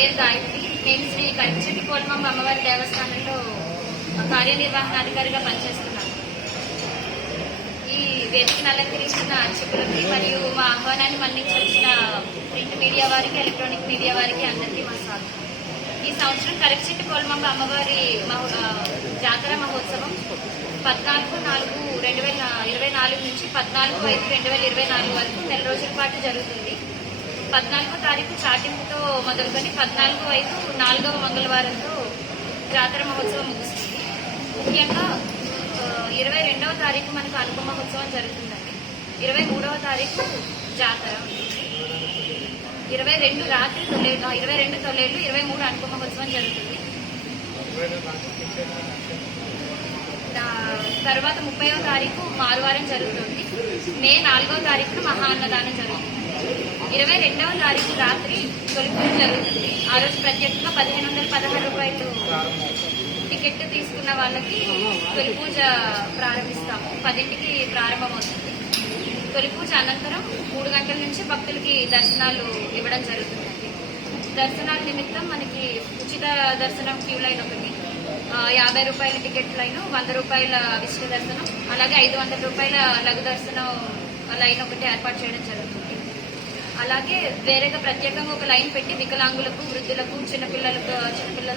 పేరు గాయత్రి. నేను శ్రీ కరిచెట్టి పోలమాంబ అమ్మవారి దేవస్థానంలో కార్యనిర్వహణాధికారిగా పనిచేస్తున్నాను. ఈ వేదికను అలంకరించిన అర్చకులకి మరియు మా ఆహ్వానాన్ని మన్నించిన ప్రింట్ మీడియా వారికి, ఎలక్ట్రానిక్ మీడియా వారికి అందరికీ మా స్వాగతం. ఈ సంవత్సరం కరిచెట్టి పోలమాంబ అమ్మవారి జాతర మహోత్సవం 14/4/2024 నుంచి 14/5/2024 వరకు నెల రోజుల పాటు జరుగుతుంది. 14వ తారీఖు చాటింపుతో మొదలుకొని 14/5 4వ మంగళవారంతో జాతర మహోత్సవం ముగుస్తుంది. ముఖ్యంగా 22వ తారీఖు మనకు అనుపమ మహోత్సవం జరుగుతుందండి. 23వ తారీఖు జాతర, 22 రాత్రి 22 తొలేళ్ళు, 23 అనుపమ మహోత్సవం జరుగుతుంది. తర్వాత 30వ తారీఖు మారువారం జరుగుతుంది. మే 4వ తారీఖున మహా అన్నదానం జరుగుతుంది. 22వ తారీఖు రాత్రి తొలి పూజ జరుగుతుంది. ఆ రోజు ప్రత్యేకంగా 1516 రూపాయలు టికెట్ తీసుకున్న వాళ్ళకి తొలి పూజ ప్రారంభిస్తాము. 10ంటికి ప్రారంభమవుతుంది. తొలి పూజ అనంతరం 3 గంటల నుంచి భక్తులకి దర్శనాలు ఇవ్వడం జరుగుతుందండి. దర్శనాల నిమిత్తం మనకి ఉచిత దర్శనం క్యూ లైన్ ఒకటి, 50 రూపాయల టికెట్ లైన్, 100 రూపాయల విశిష్ట దర్శనం, అలాగే 500 రూపాయల లఘు దర్శనం లైన్ ఒకటి ఏర్పాటు చేయడం జరుగుతుంది. అలాగే వేరేగా ప్రత్యేకంగా ఒక లైన్ పెట్టి వికలాంగులకు, వృద్ధులకు, చిన్నపిల్లల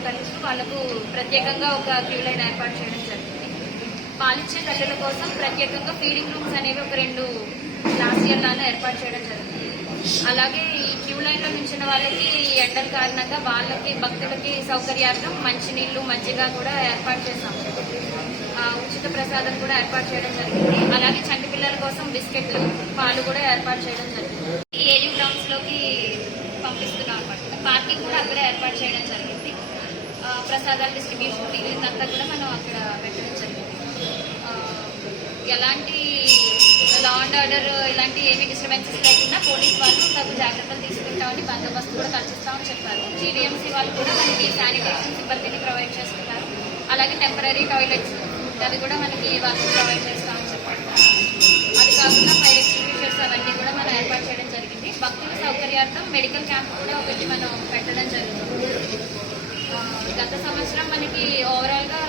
తల్లులకు వాళ్ళకు ప్రత్యేకంగా ఒక క్యూ లైన్ ఏర్పాటు చేయడం జరుగుతుంది. పాలిచ్చే తల్లుల కోసం ప్రత్యేకంగా ఫీడింగ్ రూమ్స్ అనేవి ఒక 2 క్లాసులను ఏర్పాటు చేయడం జరుగుతుంది. అలాగే ఈ క్యూ లైన్ లో నించిన వాళ్ళకి ఎండల కారణంగా వాళ్ళకి భక్తులకి సౌకర్యార్థం మంచినీళ్లు, మజ్జిగ కూడా ఏర్పాటు చేశాము. ఉచిత ప్రసాదం కూడా ఏర్పాటు చేయడం జరిగింది. అలాగే చంటి పిల్లల కోసం బిస్కెట్లు, పాలు కూడా ఏర్పాటు చేయడం జరిగింది. ఏరియూ గ్రౌండ్స్ లోకి పంపిస్తున్నాం అనమాట. పార్కింగ్ కూడా అక్కడ ఏర్పాటు చేయడం జరిగింది. ప్రసాదాల డిస్ట్రిబ్యూషన్ మిగిలినంతా కూడా మనం అక్కడ పెట్టడం జరిగింది. ఎలాంటి లా అండ్ ఆర్డర్ ఇలాంటి ఏమీ డిస్టర్బెన్సెస్ లేకుండా పోలీస్ వాళ్ళు తగు జాగ్రత్తలు తీసుకుంటామని, బందోబస్తు కూడా కల్పిస్తామని చెప్పారు. జీవీఎంసీ వాళ్ళు కూడా మనకి శానిటేషన్ సిబ్బందిని ప్రొవైడ్ చేస్తున్నారు. అలాగే టెంపరీ టాయిలెట్స్ అవి కూడా మనకి వాళ్ళు ప్రొవైడ్ చేస్తామని చెప్పారు. అది కాకుండా ఫైర్ ఎక్స్టింగ్విషర్స్ అవన్నీ కూడా మనం ఏర్పాటు చేయడం జరిగింది. భక్తుల సౌకర్యార్థం మెడికల్ క్యాంప్ కూడా ఒకటి మనం పెట్టడం జరుగుతుంది. గత సంవత్సరం మనకి ఓవరాల్ గా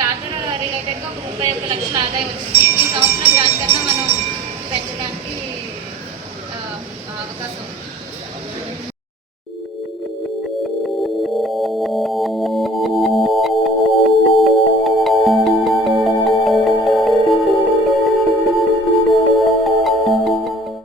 జాతర రిలేటెడ్ గా 31 లక్షల ఆదాయం వచ్చింది. ఈ సంవత్సరం దానికన్నా మనం పెంచడానికి అవకాశం ఉంది.